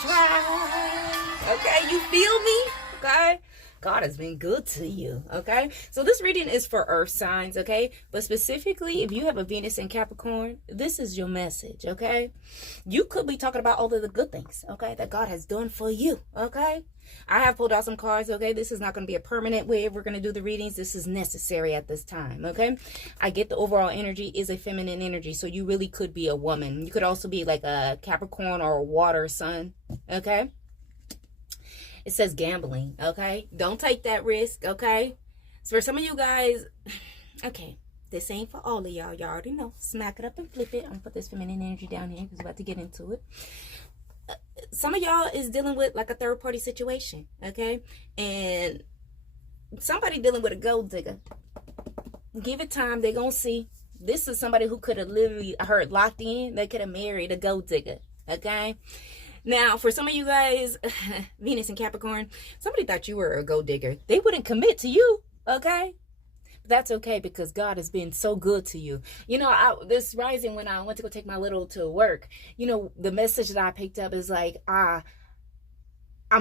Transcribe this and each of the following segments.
try. Okay, you feel me? Okay. God has been good to you, okay? So this reading is for earth signs, okay? But specifically, if you have a Venus in Capricorn, this is your message, okay? You could be talking about all of the good things, okay, that God has done for you, okay? I have pulled out some cards, okay? This is not going to be a permanent way we're going to do the readings. This is necessary at this time, okay? I get the overall energy is a feminine energy, so you really could be a woman. You could also be like a Capricorn or a water sun, okay? It says gambling, okay? Don't take that risk, okay? So for some of you guys, okay, this ain't for all of y'all. Y'all already know. Smack it up and flip it. I'm going to put this feminine energy down here because we're about to get into it. Some of y'all is dealing with like a third-party situation, okay? And somebody dealing with a gold digger. Give it time. They're going to see. This is somebody who could have literally heard locked in. They could have married a gold digger, okay? Now, for some of you guys, Venus and Capricorn, somebody thought you were a gold digger. They wouldn't commit to you, okay? But that's okay because God has been so good to you. You know, this rising when I went to go take my little to work, you know, the message that I picked up is like, I'm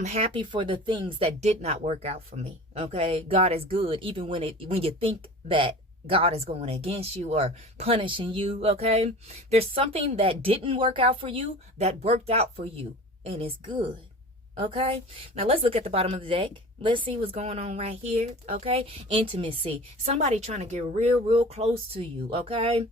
happy for the things that did not work out for me, okay? God is good even when you think that God is going against you or punishing you, okay? There's something that didn't work out for you that worked out for you, and it's good, okay? Now, let's look at the bottom of the deck. Let's see what's going on right here, okay? Intimacy. Somebody trying to get real close to you, okay?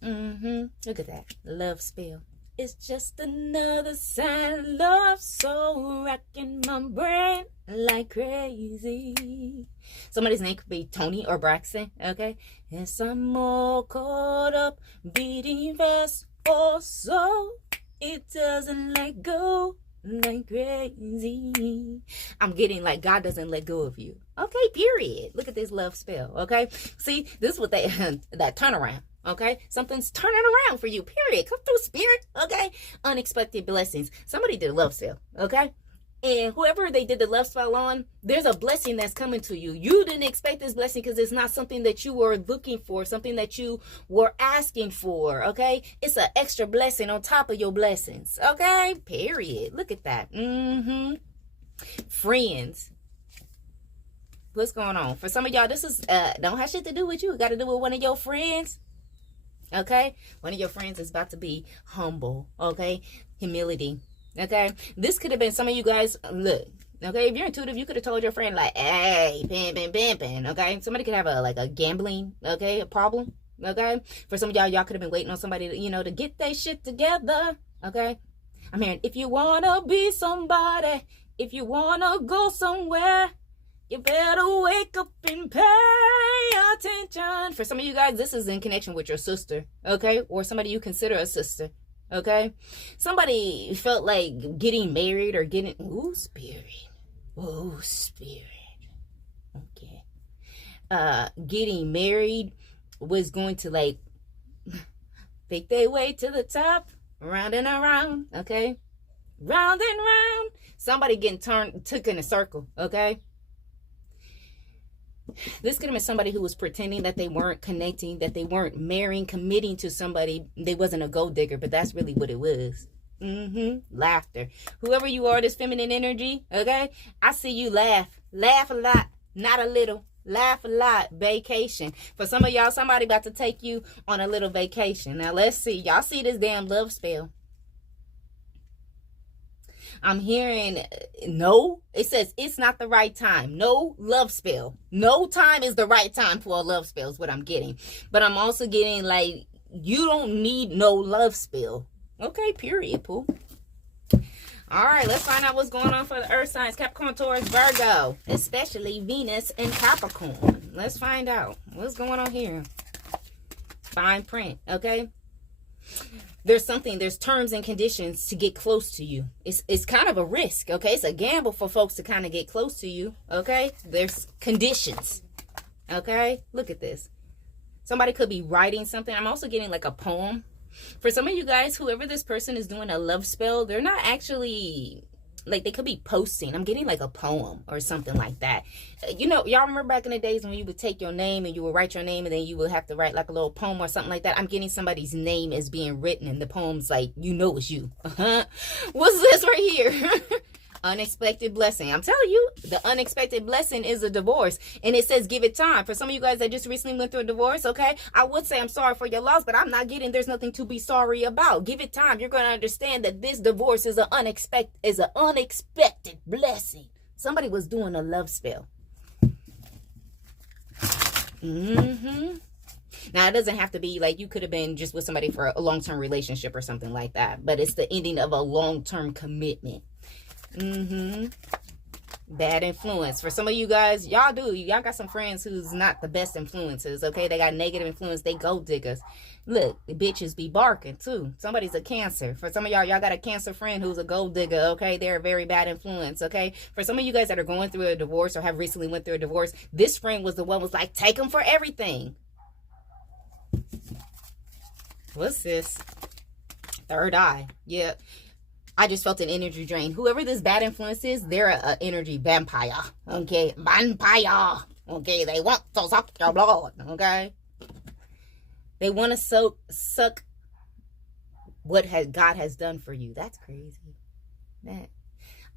Look at that. Love spell. It's just another sign. Love so rocking my brain like crazy. Somebody's name could be Tony or Braxton, okay? Yes, I'm all caught up, beating fast, oh so it doesn't let go like crazy. I'm getting like God doesn't let go of you. Okay, period. Look at this love spell, okay? See, this is what that turnaround. Okay, something's turning around for you, period. Come through, spirit, okay? Unexpected blessings. Somebody did a love spell, okay? And whoever they did the love spell on, there's a blessing that's coming to you. You didn't expect this blessing because it's not something that you were looking for, something that you were asking for, okay? It's an extra blessing on top of your blessings, okay? Period. Look at that. Friends. What's going on? For some of y'all, this is don't have shit to do with you. It got to do with one of your friends. Okay, one of your friends is about to be humble. Okay, humility. Okay, this could have been some of you guys. Look, okay, if you're intuitive, you could have told your friend like, "Hey, pimpin'." Okay, somebody could have a gambling. Okay, a problem. Okay, for some of y'all could have been waiting on somebody to, to get their shit together. Okay, I'm hearing if you wanna be somebody, if you wanna go somewhere, you better wake up and pay attention. For some of you guys, this is in connection with your sister, okay? Or somebody you consider a sister, okay? Somebody felt like getting married or getting... Ooh, spirit. Ooh, spirit. Okay. Getting married was going to, like, make their way to the top, round and around, okay? Round and round. Somebody getting took in a circle, okay? This could have been somebody who was pretending that they weren't connecting, that they weren't marrying, committing to somebody. They wasn't a gold digger, but that's really what it was. Laughter. Whoever you are, this feminine energy, okay? I see you laugh. Laugh a lot, not a little. Laugh a lot. Vacation. For some of y'all, somebody about to take you on a little vacation. Now, let's see. Y'all see this damn love spell. I'm hearing no. It says it's not the right time. No love spell. No time is the right time for a love spell is what I'm getting. But I'm also getting like you don't need no love spell. Okay, period, Pooh. All right, let's find out what's going on for the earth signs. Capricorn, Taurus, Virgo. Especially Venus and Capricorn. Let's find out what's going on here. Fine print, okay? There's terms and conditions to get close to you. It's kind of a risk, okay? It's a gamble for folks to kind of get close to you, okay? There's conditions, okay? Look at this. Somebody could be writing something. I'm also getting like a poem. For some of you guys, whoever this person is doing a love spell, they're not actually like they could be posting. I'm getting like a poem or something like that. You know, y'all remember back in the days when you would take your name and you would write your name and then you would have to write like a little poem or something like that. I'm getting somebody's name is being written and the poem's like, you know it's you. What's this right here? Unexpected blessing. I'm telling you, the unexpected blessing is a divorce. And it says give it time. For some of you guys that just recently went through a divorce, okay, I would say I'm sorry for your loss, but I'm not getting there's nothing to be sorry about. Give it time. You're going to understand that this divorce is an unexpected blessing. Somebody was doing a love spell. Now, it doesn't have to be like you could have been just with somebody for a long-term relationship or something like that, but it's the ending of a long-term commitment. Bad influence. For some of you guys, y'all got some friends who's not the best influences, okay? They got negative influence. They gold diggers. Look, the bitches be barking too. Somebody's a Cancer. For some of y'all got a Cancer friend who's a gold digger, okay? They're a very bad influence, okay? For some of you guys that are going through a divorce or have recently went through a divorce, this friend was the one was like, take them for everything. What's this? Third eye. Yeah. I just felt an energy drain. Whoever this bad influence is, they're an energy vampire. Okay? Vampire. Okay? They want to suck your blood. Okay? They want to suck what God has done for you. That's crazy.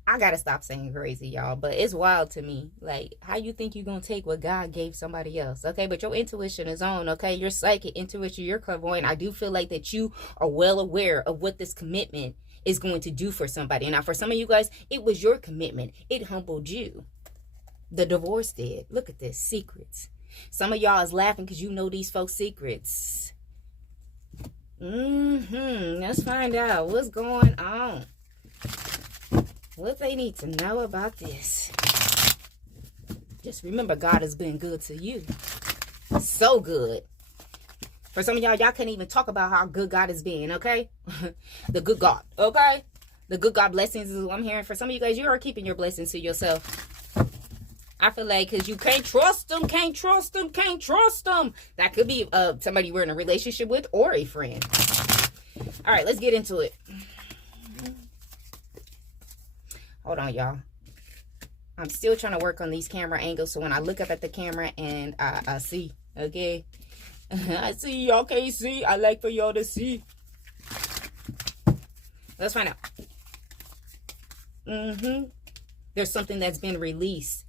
I got to stop saying crazy, y'all. But it's wild to me. Like, how you think you're going to take what God gave somebody else? Okay? But your intuition is on. Okay? Your psychic intuition, your clairvoyant. I do feel like that you are well aware of what this commitment is going to do for somebody. Now, for some of you guys, it was your commitment. It humbled you. The divorce did. Look at this. Secrets. Some of y'all is laughing because you know these folks' secrets. Let's find out what's going on. What they need to know about this. Just remember, God has been good to you. So good. For some of y'all couldn't even talk about how good God has been, okay? The good God, okay? The good God blessings is what I'm hearing. For some of you guys, you are keeping your blessings to yourself. I feel like because you can't trust them, can't trust them, can't trust them. That could be somebody you're in a relationship with or a friend. All right, let's get into it. Hold on, y'all. I'm still trying to work on these camera angles so when I look up at the camera and I see, okay? I see, y'all can't see. I like for y'all to see. Let's find out. There's something that's been released.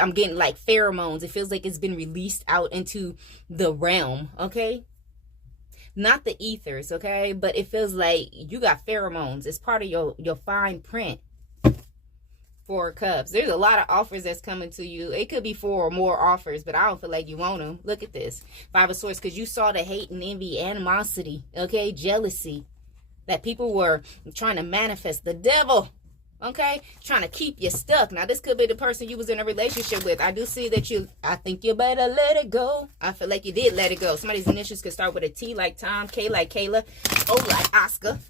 I'm getting like pheromones. It feels like it's been released out into the realm, okay? Not the ethers, okay? But it feels like you got pheromones. It's part of your fine print. 4 of Cups. There's a lot of offers that's coming to you. It could be 4 or more offers, but I don't feel like you want them. Look at this. 5 of Swords, because you saw the hate and envy, animosity, okay? Jealousy. That people were trying to manifest. The devil, okay? Trying to keep you stuck. Now, this could be the person you was in a relationship with. I do see that I think you better let it go. I feel like you did let it go. Somebody's initials could start with a T like Tom, K like Kayla, O like Oscar.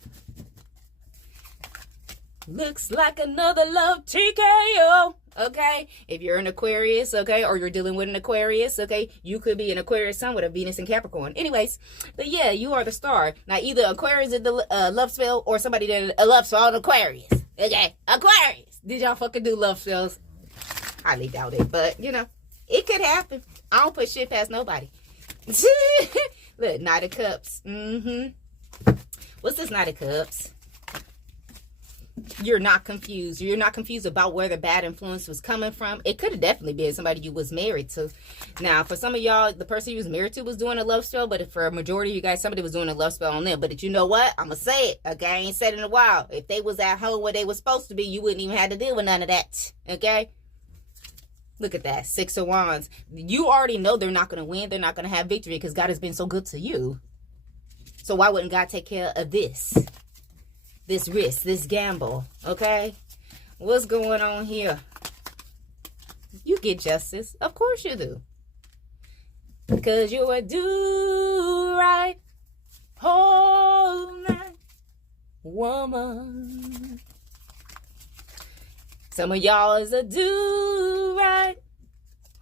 Looks like another love TKO, okay? If you're an Aquarius, okay, or you're dealing with an Aquarius, okay, you could be an Aquarius sun with a Venus and Capricorn. Anyways, but yeah, you are the star. Now, either Aquarius did the love spell or somebody did a love spell on Aquarius, okay? Aquarius. Did y'all fucking do love spells? Highly doubt it, but, you know, it could happen. I don't put shit past nobody. Look, Knight of Cups. What's this Knight of Cups? You're not confused. You're not confused about where the bad influence was coming from. It could have definitely been somebody you was married to. Now, for some of y'all, the person you was married to was doing a love spell, but for a majority of you guys, somebody was doing a love spell on them. But you know what? I'm going to say it, okay? I ain't said it in a while. If they was at home where they was supposed to be, you wouldn't even have to deal with none of that, okay? Look at that. 6 of Wands. You already know they're not going to win. They're not going to have victory because God has been so good to you. So why wouldn't God take care of this? This risk, this gamble, okay? What's going on here? You get justice. Of course you do. Because you're a do-right, whole night woman. Some of y'all is a do-right,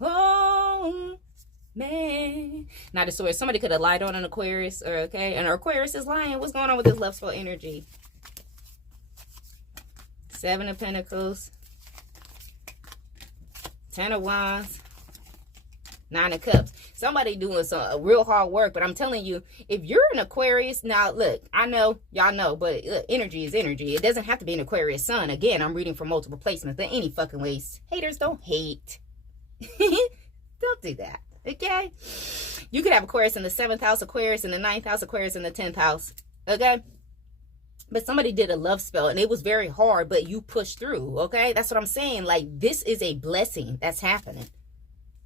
whole man. Now the Sword. Somebody could have lied on an Aquarius, or okay? And Aquarius is lying. What's going on with this love spell energy? Seven of Pentacles, Ten of Wands, Nine of Cups. Somebody doing some real hard work, but I'm telling you, if you're an Aquarius, now look, I know, y'all know, but look, energy is energy. It doesn't have to be an Aquarius sun. Again, I'm reading from multiple placements in any fucking ways. Haters don't hate. Don't do that, okay? You could have Aquarius in the 7th house, Aquarius in the 9th house, Aquarius in the 10th house, okay? But somebody did a love spell, and it was very hard, but you pushed through, okay? That's what I'm saying. Like, this is a blessing that's happening.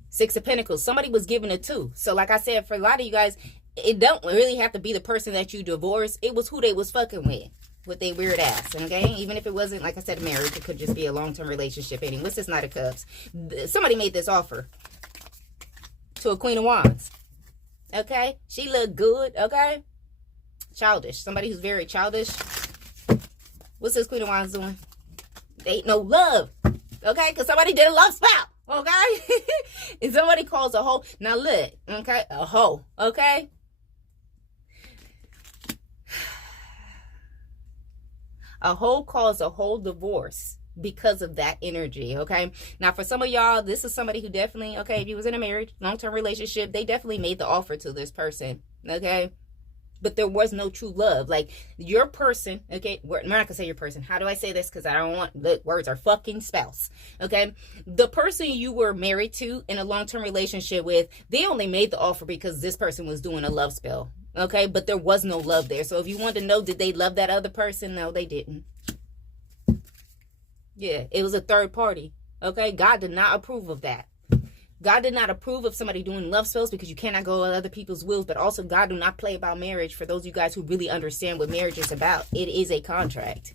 Six of Pentacles. Somebody was given a 2. So like I said, for a lot of you guys, it don't really have to be the person that you divorced. It was who they was fucking with their weird ass, okay? Even if it wasn't, like I said, marriage, it could just be a long-term relationship ending. What's this Knight of Cups? Somebody made this offer to a Queen of Wands, okay? She looked good, okay? Childish. Somebody who's very childish. What's this Queen of Wands doing? They ain't no love, okay? Because somebody did a love spell. Okay? And somebody calls a hoe. Now look, okay? A hoe, okay? A hoe calls a whole divorce because of that energy, okay? Now for some of y'all, this is somebody who definitely, okay, if you was in a marriage, long-term relationship, they definitely made the offer to this person, okay? But there was no true love. Like, your person, okay, I'm not gonna say your person. How do I say this? Because I don't want, the words are fucking spouse, okay? The person you were married to in a long-term relationship with, they only made the offer because this person was doing a love spell, okay? But there was no love there. So if you wanted to know, did they love that other person? No, they didn't. Yeah, it was a third party, okay? God did not approve of that. God did not approve of somebody doing love spells because you cannot go on other people's wills. But also, God do not play about marriage. For those of you guys who really understand what marriage is about, it is a contract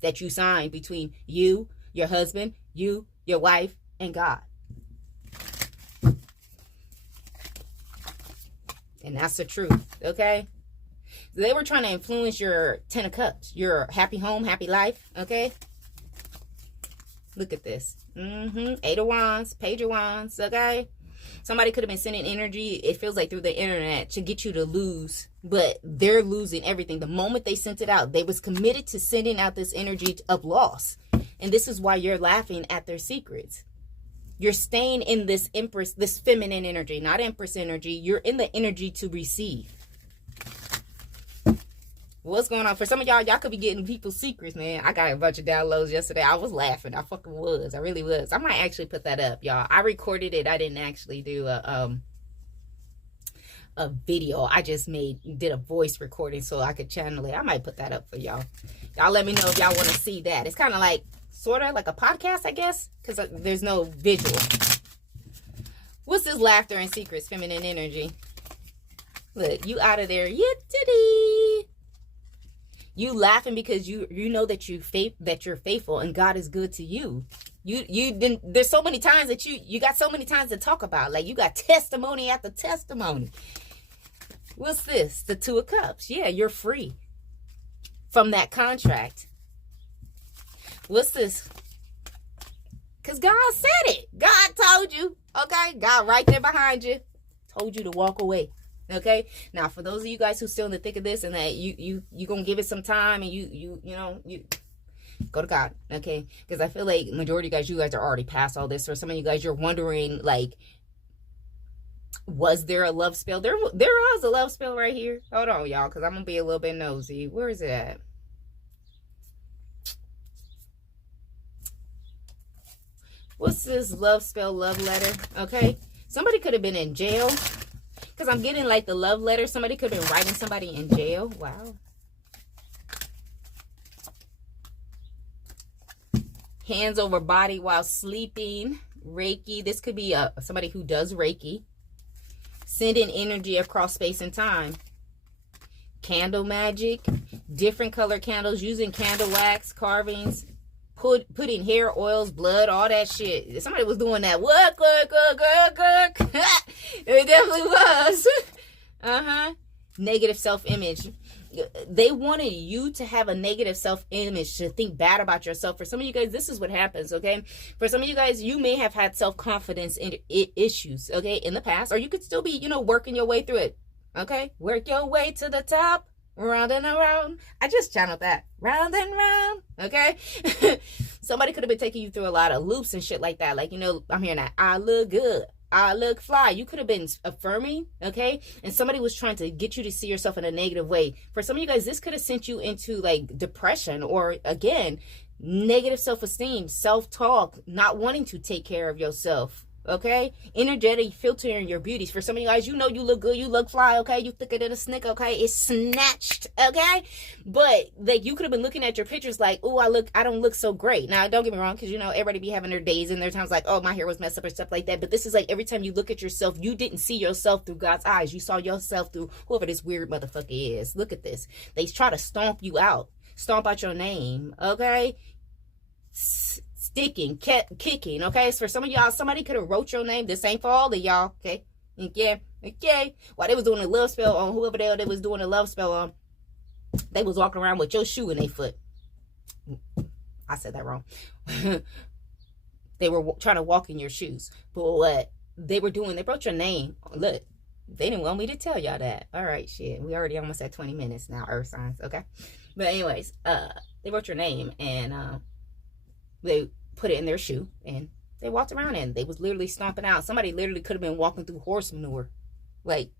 that you sign between you, your husband, you, your wife, and God. And that's the truth, okay? They were trying to influence your 10 of Cups, your happy home, happy life, okay? Look at this. 8 of Wands, Page of Wands, okay? Somebody could have been sending energy, it feels like through the internet, to get you to lose. But they're losing everything. The moment they sent it out, they was committed to sending out this energy of loss. And this is why you're laughing at their secrets. You're staying in this Empress, this feminine energy, not Empress energy. You're in the energy to receive. What's going on? For some of y'all, y'all could be getting people's secrets, man. I got a bunch of downloads yesterday. I was laughing. I fucking was. I really was. I might actually put that up, y'all. I recorded it. I didn't actually do a video. I just did a voice recording so I could channel it. I might put that up for y'all. Y'all let me know if y'all want to see that. It's kind of like, sort of like a podcast, I guess, because there's no visual. What's this laughter and secrets, feminine energy? Look, you out of there. Yittity. You laughing because you know that you're faithful and God is good to you. You didn't. There's so many times that you got so many times to talk about. Like, you got testimony after testimony. What's this? The 2 of Cups. Yeah, you're free from that contract. What's this? Because God said it. God told you. Okay, God right there behind you told you to walk away. Okay, now for those of you guys who still in the thick of this and that you gonna give it some time and you go to God, okay? Because I feel like majority of you guys are already past all this. Or some of you guys, you're wondering, like, was there a love spell? There was a love spell right here. Hold on, y'all, because I'm gonna be a little bit nosy. Where is it at? What's this love spell, love letter? Okay, somebody could have been in jail. Because I'm getting like the love letter. Somebody could have been writing somebody in jail. Wow. Hands over body while sleeping. Reiki. This could be somebody who does Reiki. Sending energy across space and time. Candle magic. Different color candles. Using candle wax. Carvings. Putting hair oils, blood, all that shit. Somebody was doing that. What? It definitely was. Negative self-image. They wanted you to have a negative self-image, to think bad about yourself. For some of you guys, this is what happens, okay? For some of you guys, you may have had self-confidence issues, okay, in the past. Or you could still be, working your way through it, okay? Work your way to the top. round and around. I just channeled that. Round and round. Okay? Somebody could have been taking you through a lot of loops and shit like that. Like, you know, I'm hearing that. I look good. I look fly. You could have been affirming, okay? And somebody was trying to get you to see yourself in a negative way. For some of you guys, this could have sent you into like depression or, again, negative self-esteem, self-talk, not wanting to take care of yourself. Okay, energetic filtering your beauties. For some of you guys, you know you look good, you look fly, okay, you thicker than a snick, okay, it's snatched, okay, but like you could have been looking at your pictures like, oh, I don't look so great. Now, don't get me wrong, because you know everybody be having their days and their times like, oh, my hair was messed up or stuff like that. But this is like every time you look at yourself, you didn't see yourself through God's eyes. You saw yourself through whoever this weird motherfucker is. Look at this. They try to stomp you out, stomp out your name, okay. Sticking, kept kicking, okay? So for some of y'all, somebody could have wrote your name. This ain't for all of y'all, okay? Okay. While they was doing a love spell on whoever the hell they was doing a love spell on, they was walking around with your shoe in their foot. I said that wrong. They were trying to walk in your shoes. But what they were doing, they wrote your name. Look, they didn't want me to tell y'all that. All right, shit. We already almost at 20 minutes now, earth signs, okay? But anyways, they wrote your name and they put it in their shoe and they walked around and they was literally stomping out. Somebody literally could have been walking through horse manure. Like,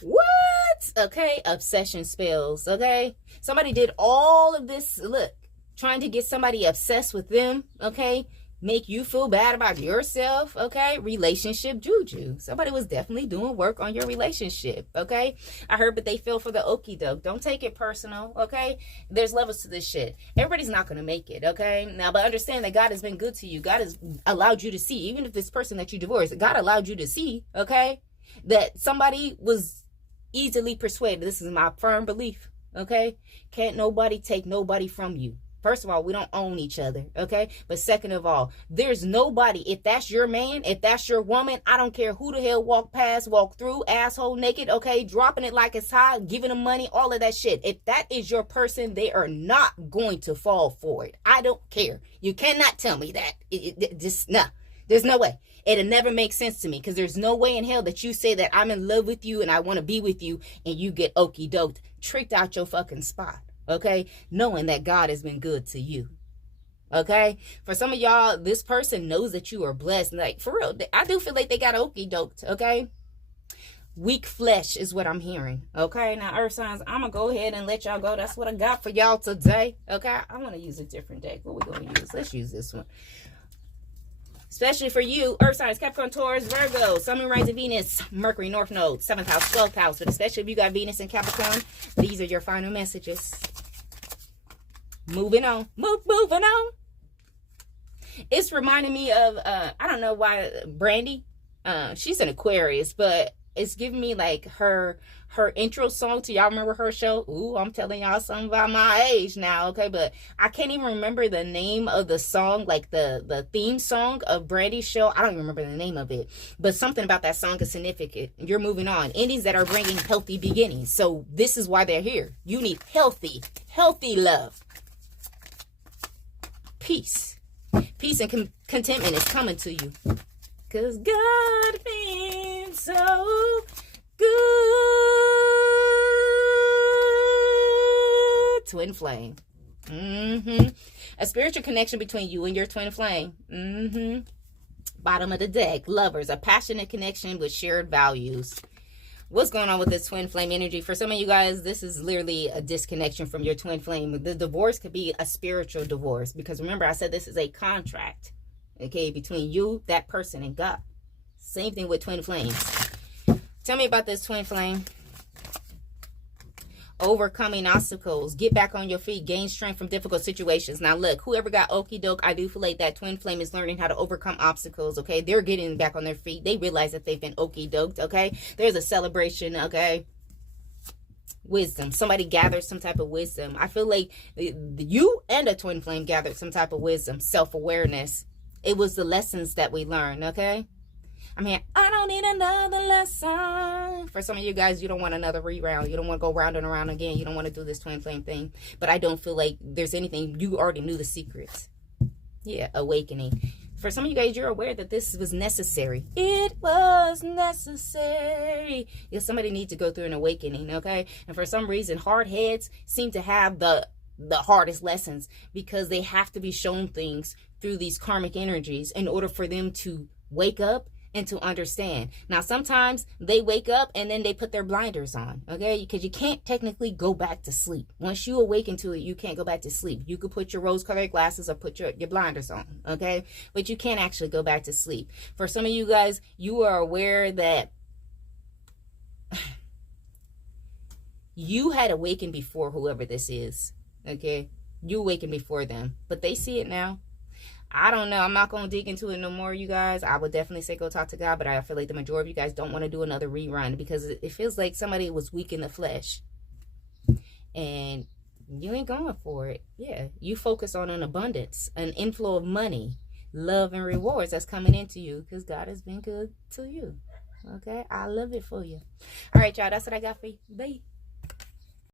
what? Okay, obsession spells, okay? Somebody did all of this, look, trying to get somebody obsessed with them, okay? Make you feel bad about yourself, okay? Relationship juju. Somebody was definitely doing work on your relationship, okay? I heard, but they fell for the okie doke. Don't take it personal, okay? There's levels to this shit. Everybody's not going to make it, okay? Now, but understand that God has been good to you. God has allowed you to see, even if this person that you divorced, God allowed you to see, okay? That somebody was easily persuaded. This is my firm belief, okay? Can't nobody take nobody from you. First of all, we don't own each other, okay? But second of all, there's nobody, if that's your man, if that's your woman, I don't care who the hell walk past, walk through, asshole naked, okay? Dropping it like it's hot, giving them money, all of that shit. If that is your person, they are not going to fall for it. I don't care. You cannot tell me that. Just, no. There's no way. It'll never make sense to me because there's no way in hell that you say that I'm in love with you and I want to be with you and you get okie doked, tricked out your fucking spot. Okay, knowing that God has been good to you. Okay, for some of y'all, this person knows that you are blessed. Like, for real, I do feel like they got okie doked. Okay, weak flesh is what I'm hearing. Okay, now earth signs, I'm gonna go ahead and let y'all go. That's what I got for y'all today. Okay, I want to use a different deck. What we gonna use? Let's use this one. Especially for you, earth signs, Capricorn, Taurus, Virgo, Sun, Moon, Rising, Venus, Mercury, North Node, 7th house, 12th house. But especially if you got Venus and Capricorn, these are your final messages. Moving on. Moving on. It's reminding me of, I don't know why, Brandy. She's an Aquarius, but it's giving me like her intro song to, y'all remember her show? Ooh, I'm telling y'all something about my age now, okay? But I can't even remember the name of the song, like the theme song of Brandy's show. I don't even remember the name of it. But something about that song is significant. You're moving on. Endings that are bringing healthy beginnings. So this is why they're here. You need healthy love. Peace. Peace and contentment is coming to you. Because God means so good. Twin flame. A spiritual connection between you and your twin flame. Bottom of the deck. Lovers. A passionate connection with shared values. What's going on with this twin flame energy? For some of you guys, this is literally a disconnection from your twin flame. The divorce could be a spiritual divorce. Because remember, I said this is a contract. Okay, between you, that person, and God. Same thing with twin flames. Tell me about this twin flame. Overcoming obstacles. Get back on your feet. Gain strength from difficult situations. Now, look, whoever got okie doke, I do feel like that twin flame is learning how to overcome obstacles, okay? They're getting back on their feet. They realize that they've been okie doked, okay? There's a celebration, okay? Wisdom. Somebody gathered some type of wisdom. I feel like you and a twin flame gathered some type of wisdom. Self-awareness. It was the lessons that we learned, okay? I mean, I don't need another lesson. For some of you guys, you don't want another reround. You don't want to go round and around again. You don't want to do this twin flame thing. But I don't feel like there's anything. You already knew the secrets. Yeah, awakening. For some of you guys, you're aware that this was necessary. It was necessary. If somebody needs to go through an awakening, okay? And for some reason, hard heads seem to have the hardest lessons, because they have to be shown things through these karmic energies in order for them to wake up and to understand. Now, sometimes they wake up and then they put their blinders on, okay? Because you can't technically go back to sleep. Once you awaken to it, you can't go back to sleep. You could put your rose-colored glasses or put your blinders on, okay? But you can't actually go back to sleep. For some of you guys, you are aware that you had awakened before whoever this is, okay? You awakened before them, but they see it now. I don't know. I'm not going to dig into it no more, you guys. I would definitely say go talk to God, but I feel like the majority of you guys don't want to do another rerun, because it feels like somebody was weak in the flesh and you ain't going for it. Yeah, you focus on an abundance, an inflow of money, love, and rewards that's coming into you, because God has been good to you. Okay, I love it for you. All right, y'all, that's what I got for you. Bye.